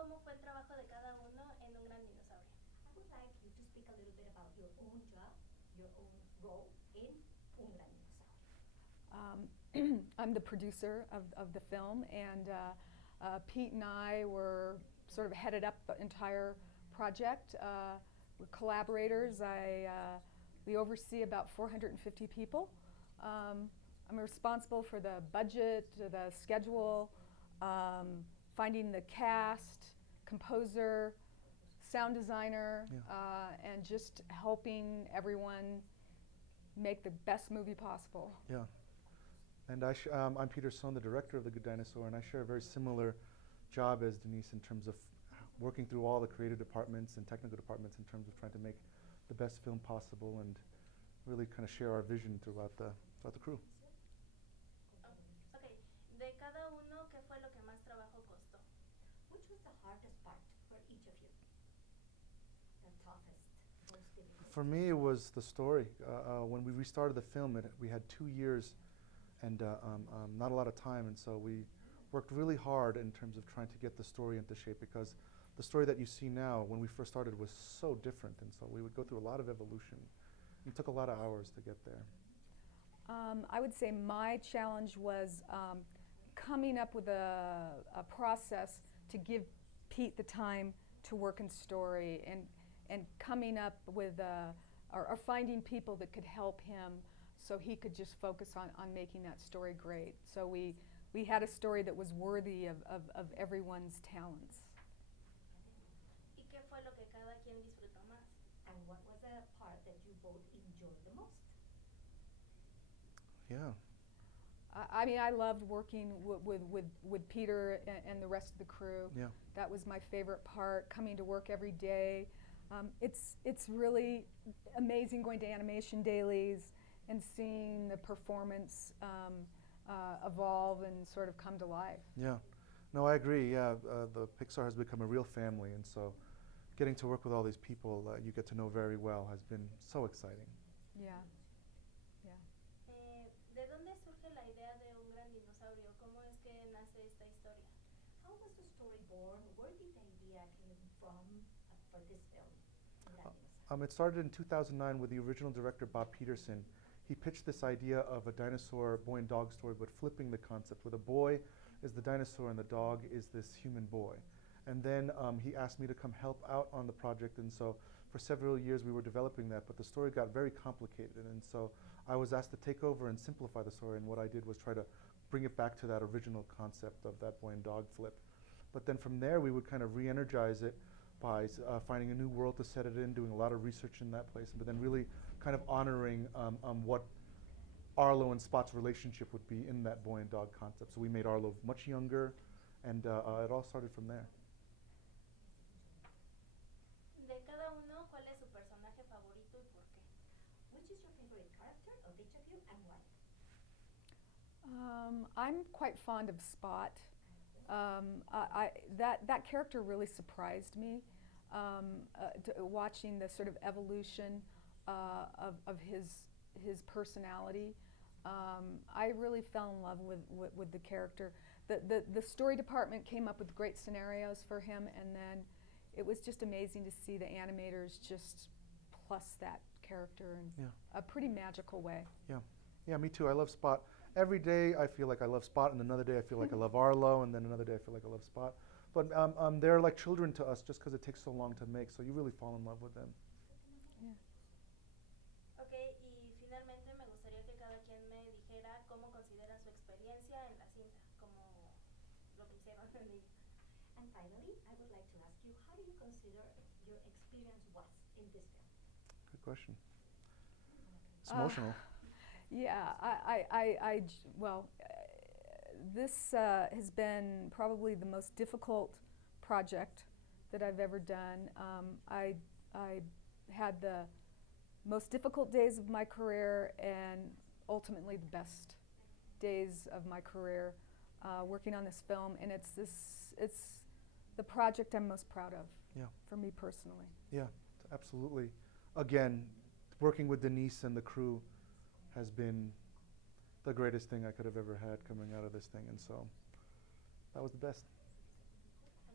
cómo fue el trabajo de cada uno en un gran dinosaurio. I would like you to speak a little bit about your own job, your own role in Un Gran Dinosaurio. I'm the producer of the film, and Pete and I were sort of headed up the entire project. We're collaborators. We oversee about 450 people. I'm responsible for the budget, the schedule, finding the cast, composer, sound designer, and just helping everyone make the best movie possible. Yeah. And I'm Peter Sohn, the director of The Good Dinosaur, and I share a very similar job as Denise in terms of working through all the creative departments and technical departments in terms of trying to make the best film possible and really kind of share our vision throughout the crew. Okay, de cada uno, ¿qué fue lo que más trabajo costó? Which was the hardest part for each of you? The toughest, most difficult? For me, it was the story. When we restarted the film, we had 2 years and not a lot of time, and so we worked really hard in terms of trying to get the story into shape, because the story that you see now, when we first started, was so different, and so we would go through a lot of evolution. It took a lot of hours to get there. I would say my challenge was coming up with a process to give Pete the time to work in story, and coming up with or finding people that could help him so he could just focus on making that story great. So we had a story that was worthy of everyone's talents. ¿Y qué fue lo que cada quien disfrutó más? And what was the part that you both enjoyed the most? Yeah. I mean, I loved working with Peter and the rest of the crew. Yeah. That was my favorite part, coming to work every day. It's really amazing going to animation dailies and seeing the performance evolve and sort of come to life. Yeah. No, I agree. Yeah, the Pixar has become a real family, and so getting to work with all these people you get to know very well has been so exciting. Yeah. ¿De dónde surge la idea de Un Gran Dinosaurio? ¿Cómo es que nace esta historia? How was the story born? Where did the idea came from for this film? Un Gran Dinosaurio? It started in 2009 with the original director, Bob Peterson. He pitched this idea of a dinosaur boy and dog story, but flipping the concept, where the boy is the dinosaur and the dog is this human boy. And then he asked me to come help out on the project, and so for several years we were developing that, but the story got very complicated, and so I was asked to take over and simplify the story, and what I did was try to bring it back to that original concept of that boy and dog flip. But then from there we would kind of re-energize it by finding a new world to set it in, doing a lot of research in that place, but then really kind of honoring what Arlo and Spot's relationship would be in that boy and dog concept. So we made Arlo much younger, and it all started from there. De cada uno, ¿cuál es su personaje favorito y por qué? Which is your favorite character of each of you and why? I'm quite fond of Spot. That character really surprised me, watching the sort of evolution of his personality. I really fell in love with the character. The story department came up with great scenarios for him, and then it was just amazing to see the animators just plus that character in a pretty magical way. Yeah, me too. I love Spot. Every day I feel like I love Spot, and another day I feel like I love Arlo, and then another day I feel like I love Spot. But they're like children to us just because it takes so long to make, so you really fall in love with them. Yeah. Ok, y finalmente me gustaría que cada quien me dijera cómo considera su experiencia en la cinta, como lo que hicieron en ella. And finally, I would like to ask you, how do you consider your experience was in this film? Good question. It's emotional. Yeah, this has been probably the most difficult project that I've ever done. I had the most difficult days of my career and ultimately the best days of my career working on this film, and it's the project I'm most proud of. Yeah. For me personally. Yeah, absolutely. Again, working with Denise and the crew has been the greatest thing I could have ever had coming out of this thing, and so that was the best. Okay,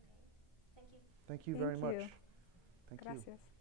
thank Thank you Thank very much. you. Thank you. Gracias.